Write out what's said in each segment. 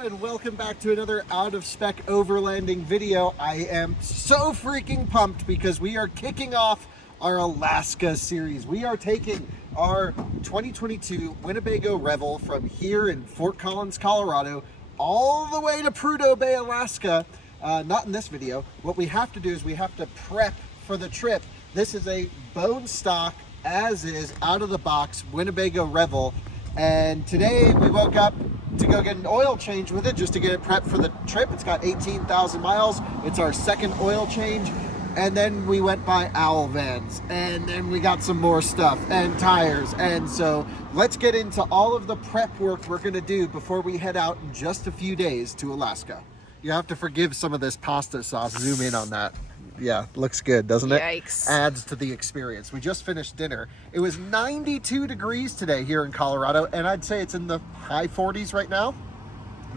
and welcome back to another out of spec overlanding video. I am so freaking pumped because we are kicking off our Alaska series. We are taking our 2022 Winnebago Revel from here in Fort Collins, Colorado, all the way to Prudhoe Bay, Alaska. Not in this video. What we have to do is we have to prep for the trip. This is a bone stock, as is, out of the box Winnebago Revel. And today we woke up to go get an oil change with it just to get it prepped for the trip. It's got 18,000 miles. It's our second oil change. And then we went by Owl Vans, and then we got some more stuff and tires. And so let's get into all of the prep work we're gonna do before we head out in just a few days to Alaska. You have to forgive some of this pasta sauce. Zoom in on that. Yeah, looks good, doesn't it? Yikes. Adds to the experience. We just finished dinner. It was 92 degrees today here in Colorado, and I'd say it's in the high 40s right now,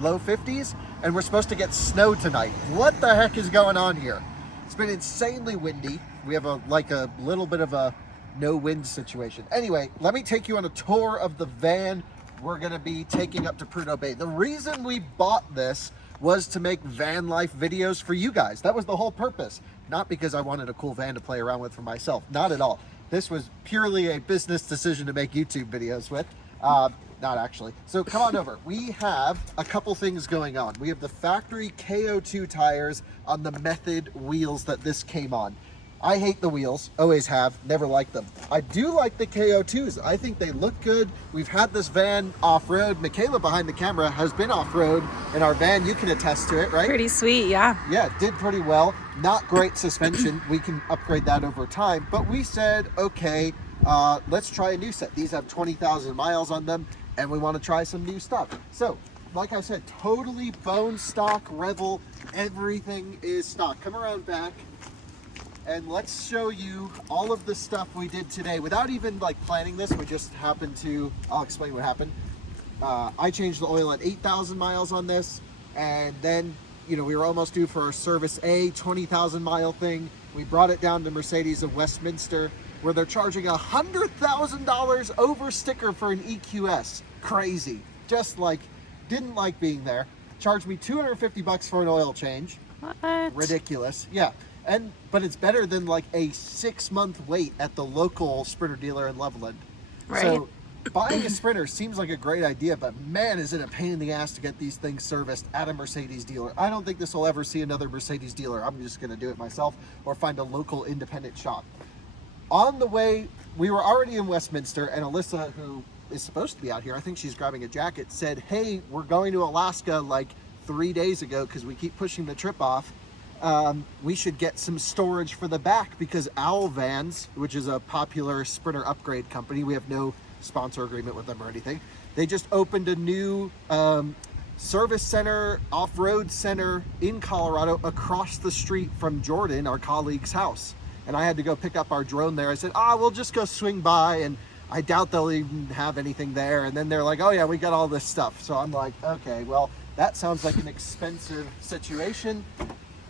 low 50s, and we're supposed to get snow tonight. What the heck is going on here? It's been insanely windy. We have a little bit of a no wind situation. Anyway, let me take you on a tour of the van we're gonna be taking up to Prudhoe Bay. The reason we bought this was to make van life videos for you guys. That was the whole purpose. Not because I wanted a cool van to play around with for myself. Not at all. This was purely a business decision to make YouTube videos with. Not actually. So come on over. We have a couple things going on. We have the factory KO2 tires on the Method wheels that this came on. I hate the wheels, always have, never liked them. I do like the KO2s. I think they look good. We've had this van off-road. Michaela behind the camera has been off-road in our van. You can attest to it, right? Pretty sweet, yeah. Yeah, did pretty well. Not great suspension. We can upgrade that over time. But we said, okay, let's try a new set. These have 20,000 miles on them, and we want to try some new stuff. So, like I said, totally bone stock Revel. Everything is stock. Come around back. And let's show you all of the stuff we did today without even planning this. We just happened to, I'll explain what happened. I changed the oil at 8,000 miles on this. And then, we were almost due for our service A 20,000 mile thing. We brought it down to Mercedes of Westminster, where they're charging $100,000 over sticker for an EQS. Crazy. Just didn't like being there. Charged me $250 for an oil change. What? Ridiculous. Yeah. But it's better than a 6-month wait at the local Sprinter dealer in Loveland. Right. So buying a Sprinter seems like a great idea, but man, is it a pain in the ass to get these things serviced at a Mercedes dealer. I don't think this will ever see another Mercedes dealer. I'm just going to do it myself or find a local independent shop. On the way, we were already in Westminster, and Alyssa, who is supposed to be out here, I think she's grabbing a jacket, said, hey, we're going to Alaska 3 days ago because we keep pushing the trip off. We should get some storage for the back because Owl Vans, which is a popular Sprinter upgrade company, we have no sponsor agreement with them or anything. They just opened a new service center, off-road center in Colorado across the street from Jordan, our colleague's house. And I had to go pick up our drone there. I said, we'll just go swing by, and I doubt they'll even have anything there. And then they're like, oh yeah, we got all this stuff. So I'm like, okay, well, that sounds like an expensive situation.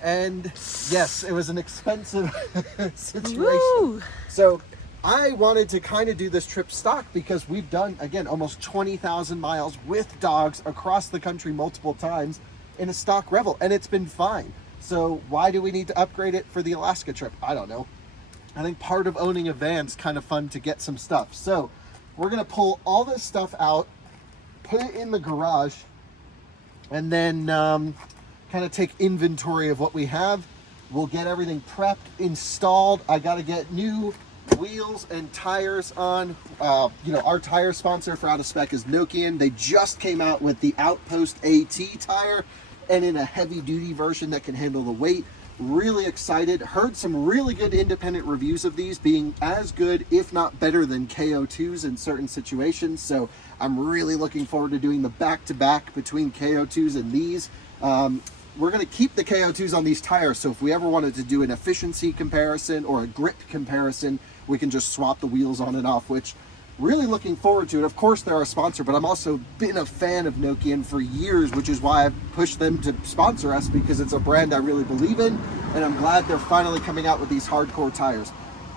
And yes, it was an expensive situation. Woo! So I wanted to kind of do this trip stock because we've done, again, almost 20,000 miles with dogs across the country multiple times in a stock Revel, and it's been fine. So why do we need to upgrade it for the Alaska trip? I don't know. I think part of owning a van's kind of fun to get some stuff. So we're going to pull all this stuff out, put it in the garage, and then kind of take inventory of what we have. We'll get everything prepped, installed. I got to get new wheels and tires on. Our tire sponsor for Out of Spec is Nokian. They just came out with the Outpost AT tire, and in a heavy duty version that can handle the weight. Really excited. Heard some really good independent reviews of these being as good, if not better, than KO2s in certain situations. So I'm really looking forward to doing the back-to-back between KO2s and these. We're going to keep the KO2s on these tires, so if we ever wanted to do an efficiency comparison or a grip comparison, we can just swap the wheels on and off, which really looking forward to it. Of course, they're a sponsor, but I'm also been a fan of Nokian for years, which is why I've pushed them to sponsor us, because it's a brand I really believe in, and I'm glad they're finally coming out with these hardcore tires.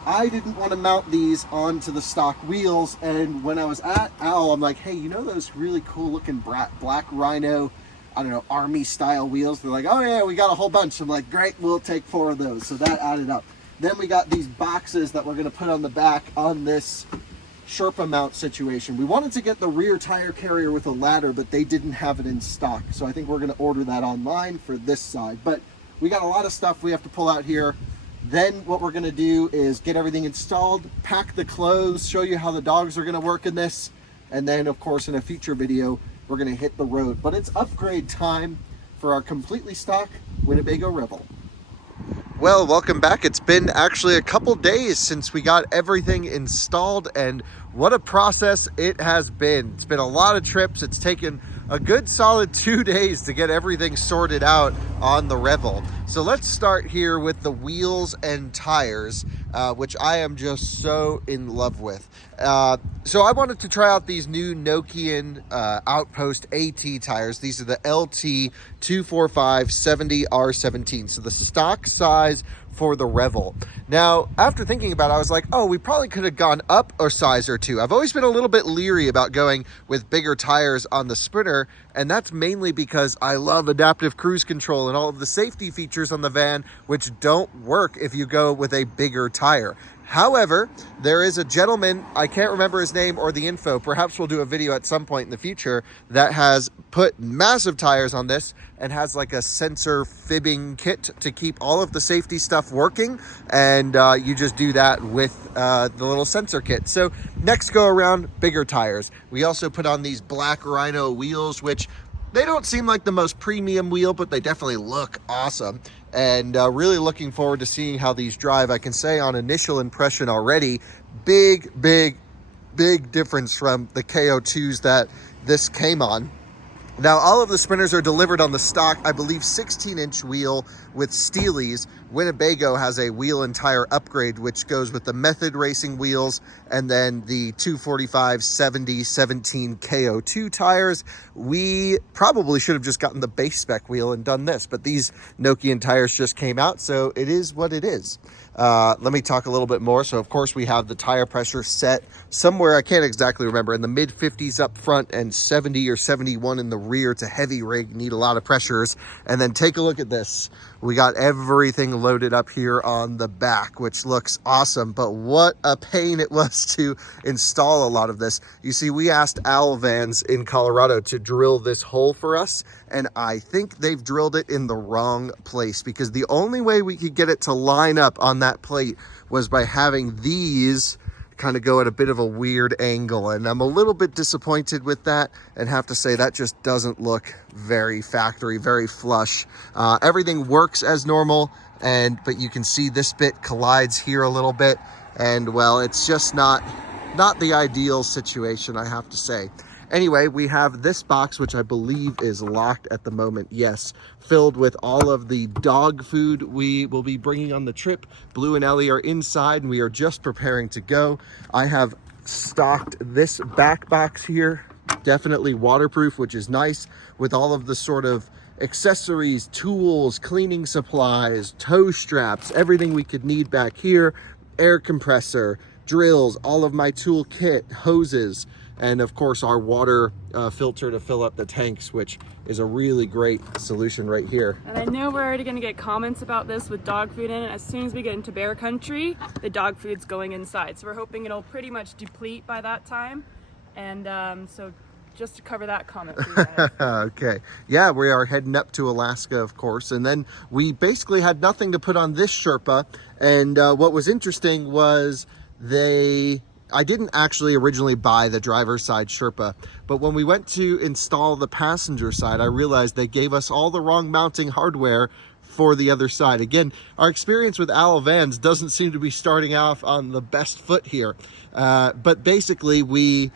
I didn't want to mount these onto the stock wheels, and when I was at Owl, I'm like, hey, those really cool looking black Rhino I don't know, army style wheels. They're like, oh yeah, we got a whole bunch. I'm like, great, we'll take 4 of those. So that added up. Then we got these boxes that we're going to put on the back on this Sherpa mount situation. We wanted to get the rear tire carrier with a ladder, but they didn't have it in stock. So I think we're going to order that online for this side. But we got a lot of stuff we have to pull out here. Then what we're going to do is get everything installed, pack the clothes, show you how the dogs are going to work in this. And then, of course, in a future video, we're going to hit the road. But it's upgrade time for our completely stock Winnebago Revel. Well, welcome back. It's been actually a couple days since we got everything installed, and what a process it has been. It's been a lot of trips. It's taken a good solid 2 days to get everything sorted out on the Revel. So let's start here with the wheels and tires, which I am just so in love with. So I wanted to try out these new Nokian Outpost AT tires. These are the LT 245/70R17. So the stock size for the Revel. Now, after thinking about it, I was like, oh, we probably could have gone up a size or two. I've always been a little bit leery about going with bigger tires on the Sprinter, and that's mainly because I love adaptive cruise control and all of the safety features on the van, which don't work if you go with a bigger tire. However, there is a gentleman, I can't remember his name or the info, perhaps we'll do a video at some point in the future, that has put massive tires on this and has like a sensor fibbing kit to keep all of the safety stuff working. And you just do that with the little sensor kit. So next go around, bigger tires. We also put on these black Rhino wheels, which they don't seem like the most premium wheel, but they definitely look awesome. And really looking forward to seeing how these drive. I can say on initial impression already, big difference from the KO2s that this came on. Now, all of the Sprinters are delivered on the stock, I believe, 16-inch wheel with Steelies. Winnebago has a wheel and tire upgrade, which goes with the Method Racing wheels and then the 245/70/17 KO2 tires. We probably should have just gotten the base spec wheel and done this, but these Nokian tires just came out, so it is what it is. Let me talk a little bit more. So, of course, we have the tire pressure set somewhere, I can't exactly remember, in the mid-50s up front and 70 or 71 in the rear. It's a heavy rig, need a lot of pressures. And then take a look at this. We got everything loaded up here on the back, which looks awesome, but what a pain it was to install a lot of this. You see, we asked Al Vans in Colorado to drill this hole for us, and I think they've drilled it in the wrong place, because the only way we could get it to line up on that plate was by having these kind of go at a bit of a weird angle, and I'm a little bit disappointed with that and have to say that just doesn't look very factory, very flush. Everything works as normal, but you can see this bit collides here a little bit, and well, it's just not the ideal situation, I have to say. Anyway, we have this box, which I believe is locked at the moment. Yes, filled with all of the dog food we will be bringing on the trip. Blue and Ellie are inside, and we are just preparing to go. I have stocked this back box here, definitely waterproof, which is nice, with all of the sort of accessories, tools, cleaning supplies, tow straps, everything we could need back here, air compressor, drills, all of my tool kit, hoses, and of course our water filter to fill up the tanks, which is a really great solution right here. And I know we're already going to get comments about this with dog food in it. As soon as we get into bear country, the dog food's going inside. So we're hoping it'll pretty much deplete by that time. And so just to cover that comment for you guys. Okay. Yeah, we are heading up to Alaska, of course. And then we basically had nothing to put on this Sherpa. And what was interesting was I didn't actually originally buy the driver's side Sherpa, but when we went to install the passenger side, I realized they gave us all the wrong mounting hardware for the other side. Again, our experience with Al Vans doesn't seem to be starting off on the best foot here, but basically we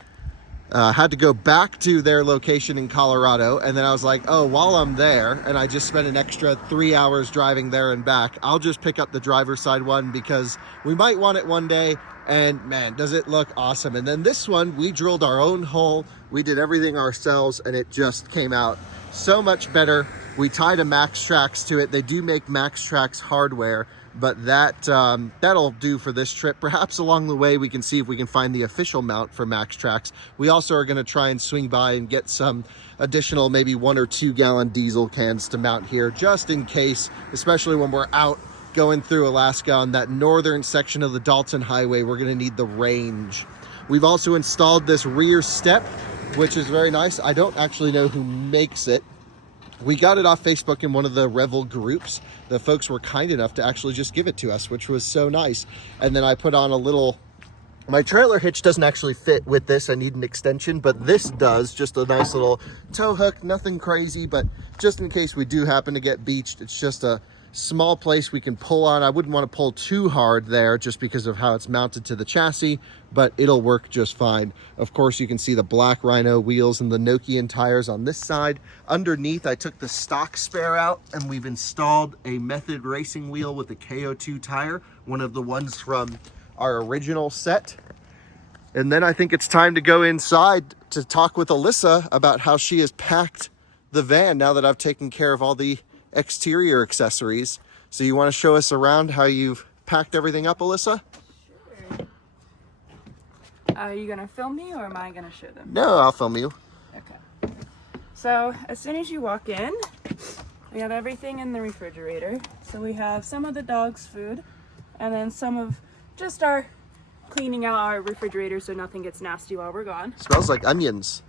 had to go back to their location in Colorado, and then I was like, oh, while I'm there, and I just spent an extra 3 hours driving there and back, I'll just pick up the driver's side one because we might want it one day. And man, does it look awesome. And then this one, we drilled our own hole. We did everything ourselves, and it just came out so much better. We tied a Max Trax to it. They do make Max Trax hardware, but that'll do for this trip. Perhaps along the way we can see if we can find the official mount for Max Trax. We also are going to try and swing by and get some additional maybe 1 or 2 gallon diesel cans to mount here, just in case, especially when we're out going through Alaska on that northern section of the Dalton Highway. We're going to need the range. We've also installed this rear step, which is very nice. I don't actually know who makes it. We got it off Facebook in one of the Revel groups. The folks were kind enough to actually just give it to us, which was so nice. And then I put on a little, my trailer hitch doesn't actually fit with this. I need an extension, but this does. Just a nice little tow hook, nothing crazy, but just in case we do happen to get beached, it's just a small place we can pull on. I wouldn't want to pull too hard there just because of how it's mounted to the chassis, but it'll work just fine. Of course, you can see the black Rhino wheels and the Nokian tires on this side. Underneath, I took the stock spare out and we've installed a Method racing wheel with a KO2 tire, one of the ones from our original set. And then I think it's time to go inside to talk with Alyssa about how she has packed the van now that I've taken care of all the exterior accessories. So you want to show us around how you've packed everything up, Alyssa? Sure. Are you gonna film me or am I gonna show them? No, I'll film you. Okay. So as soon as you walk in, we have everything in the refrigerator. So we have some of the dog's food and then some of just our cleaning out our refrigerator so nothing gets nasty while we're gone. Smells like onions.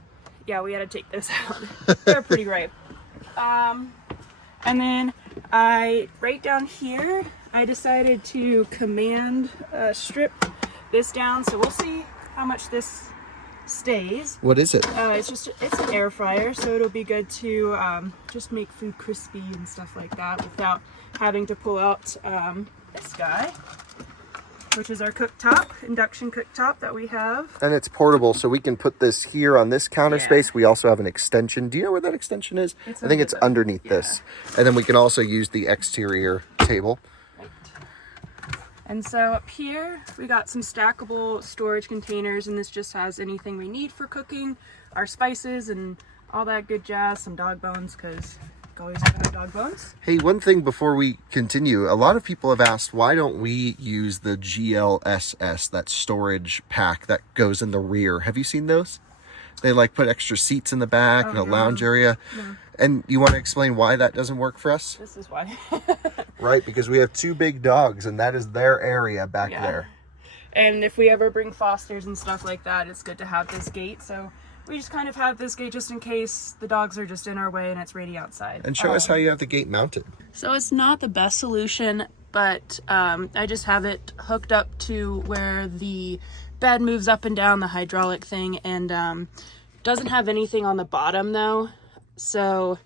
Yeah, we had to take those out. They're pretty ripe. And then right down here, I decided to command strip this down. So we'll see how much this stays. What is it? It's an air fryer. So it'll be good to just make food crispy and stuff like that without having to pull out this guy, which is our cooktop, induction cooktop that we have. And it's portable, so we can put this here on this counter space. We also have an extension. Do you know where that extension is? I think it's underneath this. And then we can also use the exterior table. Right. And so up here, we got some stackable storage containers, and this just has anything we need for cooking, our spices and all that good jazz, some dog bones, because always have dog bones. Hey, one thing before we continue, a lot of people have asked, why don't we use the GLSS, that storage pack that goes in the rear? Have you seen those? They like put extra seats in the back and a lounge area. No. And you want to explain why that doesn't work for us? This is why. Right, because we have 2 big dogs and that is their area back there. And if we ever bring fosters and stuff like that, it's good to have this gate. So we just kind of have this gate just in case the dogs are just in our way and it's raining outside. And show us how you have the gate mounted. So it's not the best solution, but I just have it hooked up to where the bed moves up and down, the hydraulic thing, and doesn't have anything on the bottom though. So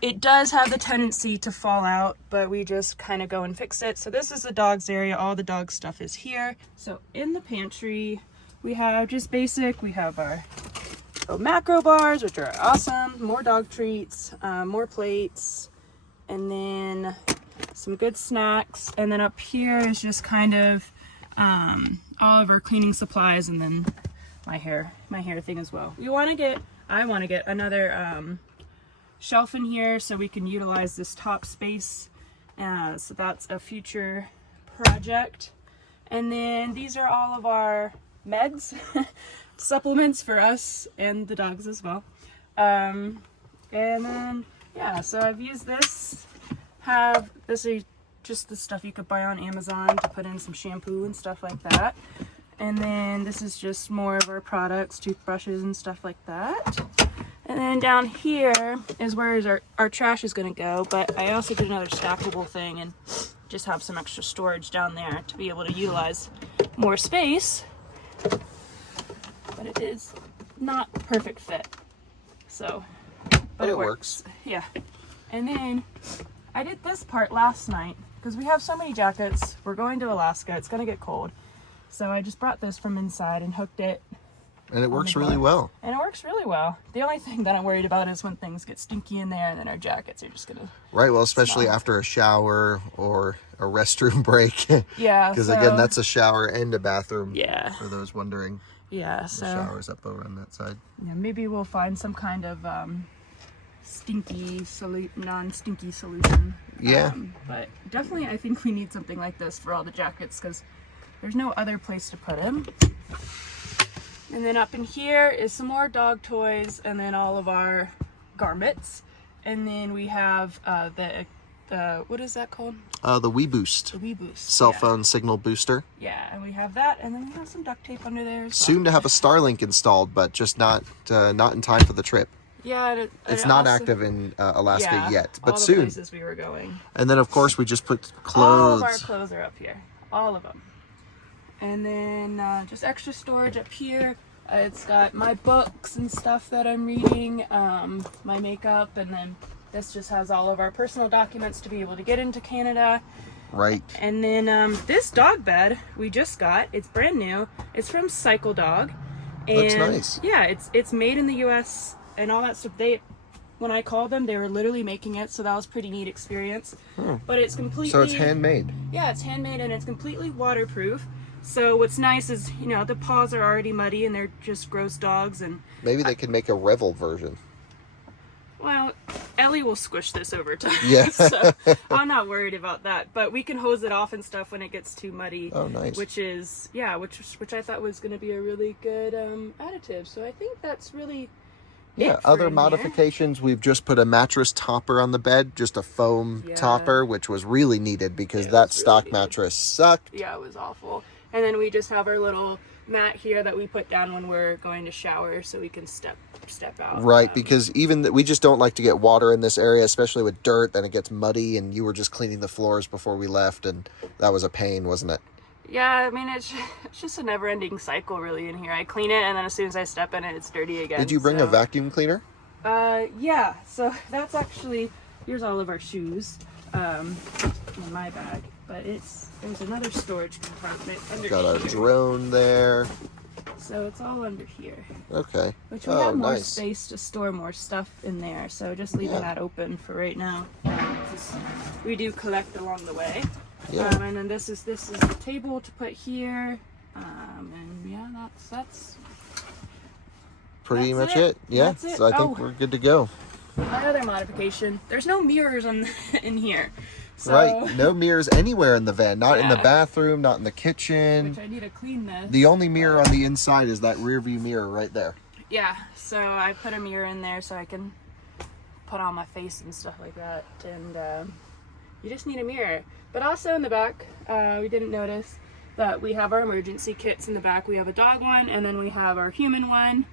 it does have the tendency to fall out, but we just kind of go and fix it. So this is the dog's area. All the dog stuff is here. So in the pantry, we have just basic. We have our macro bars, which are awesome, more dog treats, more plates, and then some good snacks. And then up here is just kind of all of our cleaning supplies, and then my hair thing as well. I want to get another shelf in here so we can utilize this top space. So that's a future project. And then these are all of our meds, supplements for us and the dogs as well. And then, yeah, so I've used this. This is just the stuff you could buy on Amazon to put in some shampoo and stuff like that. And then this is just more of our products, toothbrushes and stuff like that. And then down here is where our trash is going to go, but I also did another stackable thing and just have some extra storage down there to be able to utilize more space. But it is not perfect fit. So, but it works. Yeah. And then I did this part last night because we have so many jackets. We're going to Alaska. It's going to get cold. So I just brought this from inside and hooked it. And it works really well. And it works really well. The only thing that I'm worried about is when things get stinky in there and then our jackets are just going to... Right, well, especially after a shower or a restroom break. Yeah. Because again, that's a shower and a bathroom. Yeah. For those wondering. Yeah, so... The shower's up over on that side. Yeah, maybe we'll find some kind of non-stinky solution. Yeah. But definitely I think we need something like this for all the jackets because there's no other place to put them. And then up in here is some more dog toys and then all of our garments. And then we have the what is that called? The Wii Boost. The Wii Boost. Cell phone signal booster. Yeah, and we have that, and then we have some duct tape under there. Soon to have a Starlink installed, but just not in time for the trip. Yeah, it's not active in Alaska yet, but all the soon. Places we were going. And then of course we just put clothes. All of our clothes are up here, all of them. And then just extra storage up here. It's got my books and stuff that I'm reading, my makeup, and then this just has all of our personal documents to be able to get into Canada. Right. And then this dog bed we just got. It's brand new. It's from Cycle Dog. And looks nice. Yeah, it's made in the U.S. and all that stuff. When I called them, they were literally making it, so that was a pretty neat experience. But it's completely... So it's handmade. Yeah, it's handmade and it's completely waterproof. So what's nice is, the paws are already muddy and they're just gross dogs. And maybe they could make a Revel version. Well, Ellie will squish this over time. Yeah. So I'm not worried about that. But we can hose it off and stuff when it gets too muddy. Oh, nice. Which I thought was going to be a really good additive. So I think that's really... Yeah, other modifications, we've just put a mattress topper on the bed, just a foam topper, which was really needed because that stock mattress sucked. Yeah, it was awful. And then we just have our little mat here that we put down when we're going to shower so we can step out. Right, because we just don't like to get water in this area, especially with dirt, then it gets muddy, and you were just cleaning the floors before we left, and that was a pain, wasn't it? Yeah, I mean, it's just a never-ending cycle, really, in here. I clean it, and then as soon as I step in it, it's dirty again. Did you bring a vacuum cleaner? Yeah. So that's actually... Here's all of our shoes in my bag. But there's another storage compartment under Got our here. drone there. So it's all under here. Okay. Which we have more space to store more stuff in there. So just leaving that open for right now. We do collect along the way. Yeah. And then this is the table to put here. And yeah, that's pretty much it. Yeah. That's it. So I think we're good to go. My other modification, there's no mirrors in here. So, right. No mirrors anywhere in the van. Not in the bathroom, not in the kitchen. Which I need to clean this. The only mirror on the inside is that rear view mirror right there. Yeah. So I put a mirror in there so I can put on my face and stuff like that. And you just need a mirror. But also in the back, we didn't notice that we have our emergency kits in the back. We have a dog one, and then we have our human one.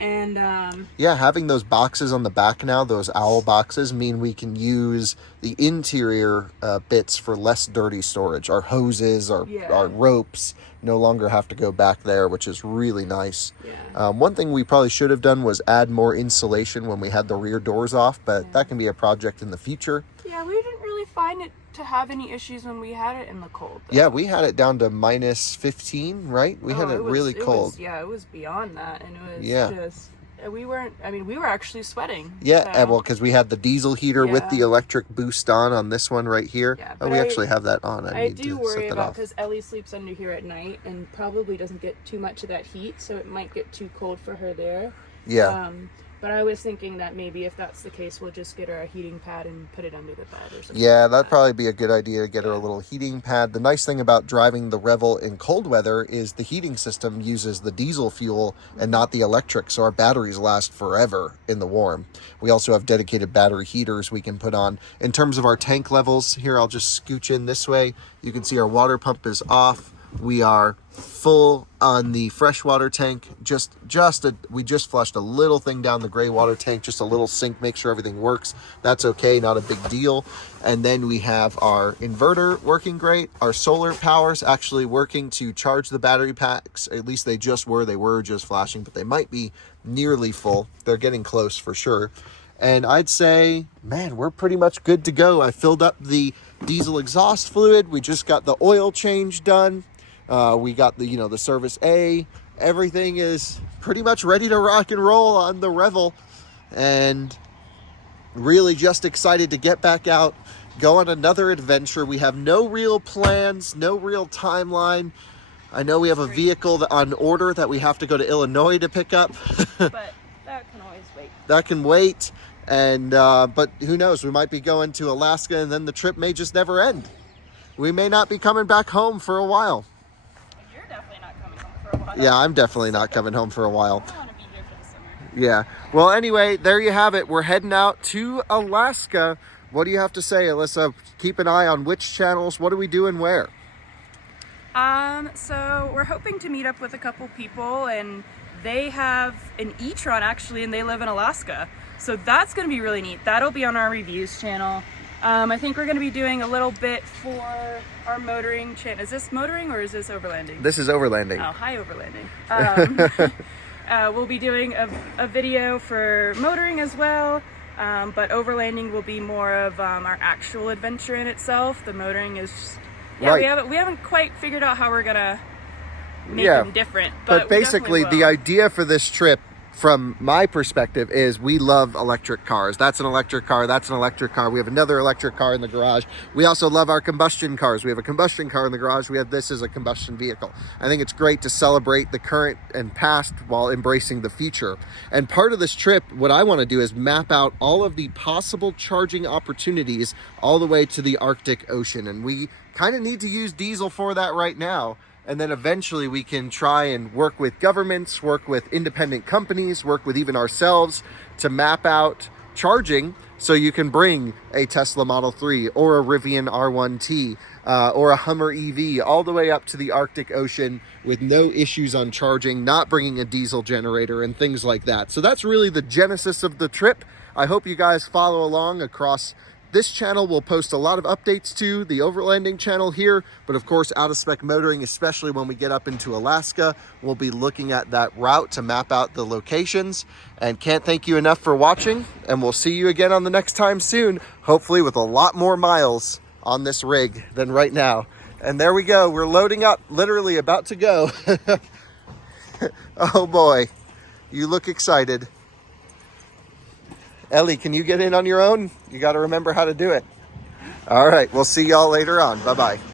And yeah, having those boxes on the back now, those owl boxes, mean we can use the interior bits for less dirty storage. Our hoses, our ropes no longer have to go back there, which is really nice. Yeah. One thing we probably should have done was add more insulation when we had the rear doors off, but that can be a project in the future. Yeah, we didn't really find it to have any issues when we had it in the cold, though. Yeah, we had it down to minus 15, right? We had it really cold. It was beyond that, and it was just... We were actually sweating. Yeah, so. well, because we had the diesel heater with the electric boost on this one right here. Yeah, we actually have that on. I do worry about, because Ellie sleeps under here at night and probably doesn't get too much of that heat, so it might get too cold for her there. Yeah. But I was thinking that maybe if that's the case, we'll just get her a heating pad and put it under the bed or something. Yeah, that'd probably be a good idea to get her a little heating pad. The nice thing about driving the Revel in cold weather is the heating system uses the diesel fuel and not the electric, so our batteries last forever in the warm. We also have dedicated battery heaters we can put on. In terms of our tank levels, here I'll just scooch in this way. You can see our water pump is off. We are full on the freshwater tank. We just flushed a little thing down the gray water tank, just a little sink, make sure everything works. That's okay, not a big deal. And then we have our inverter working great. Our solar power's actually working to charge the battery packs. At least they were just flashing, but they might be nearly full. They're getting close for sure. And I'd say, man, we're pretty much good to go. I filled up the diesel exhaust fluid. We just got the oil change done. We got the service A. Everything is pretty much ready to rock and roll on the Revel, and really just excited to get back out, go on another adventure. We have no real plans, no real timeline. I know we have a vehicle on order that we have to go to Illinois to pick up. But that can always wait. That can wait. And but who knows, we might be going to Alaska and then the trip may just never end. We may not be coming back home for a while. You're definitely not coming home for a while. Yeah, I'm definitely not coming home for a while. I want to be here for the summer. Yeah. Well, anyway, there you have it. We're heading out to Alaska. What do you have to say, Alyssa? Keep an eye on which channels. What are we doing where? So we're hoping to meet up with a couple people, and they have an e-tron actually, and they live in Alaska. So that's going to be really neat. That'll be on our reviews channel. I think we're going to be doing a little bit for our motoring channel. Is this motoring or is this overlanding? This is overlanding. Oh, hi overlanding. We'll be doing a video for motoring as well, but overlanding will be more of our actual adventure in itself. The motoring is just, yeah, right. we haven't quite figured out how we're gonna make Yeah. them different. But we basically, definitely the will. idea for this trip, from my perspective, is we love electric cars. That's an electric car. That's an electric car. We have another electric car in the garage. We also love our combustion cars. We have a combustion car in the garage. We have this as a combustion vehicle. I think it's great to celebrate the current and past while embracing the future. And part of this trip, what I want to do is map out all of the possible charging opportunities all the way to the Arctic Ocean. And we kind of need to use diesel for that right now. And then eventually we can try and work with governments, work with independent companies, work with even ourselves to map out charging so you can bring a Tesla Model 3 or a Rivian R1T or a Hummer EV all the way up to the Arctic Ocean with no issues on charging, not bringing a diesel generator and things like that. So that's really the genesis of the trip. I hope you guys follow along across this channel. Will post a lot of updates to the overlanding channel here, but of course out of spec motoring, especially when we get up into Alaska, we'll be looking at that route to map out the locations. And can't thank you enough for watching, and we'll see you again on the next time soon, hopefully with a lot more miles on this rig than right now. And there we go, we're loading up, literally about to go. Oh boy, you look excited. Ellie, can you get in on your own? You got to remember how to do it. All right, we'll see y'all later on. Bye-bye.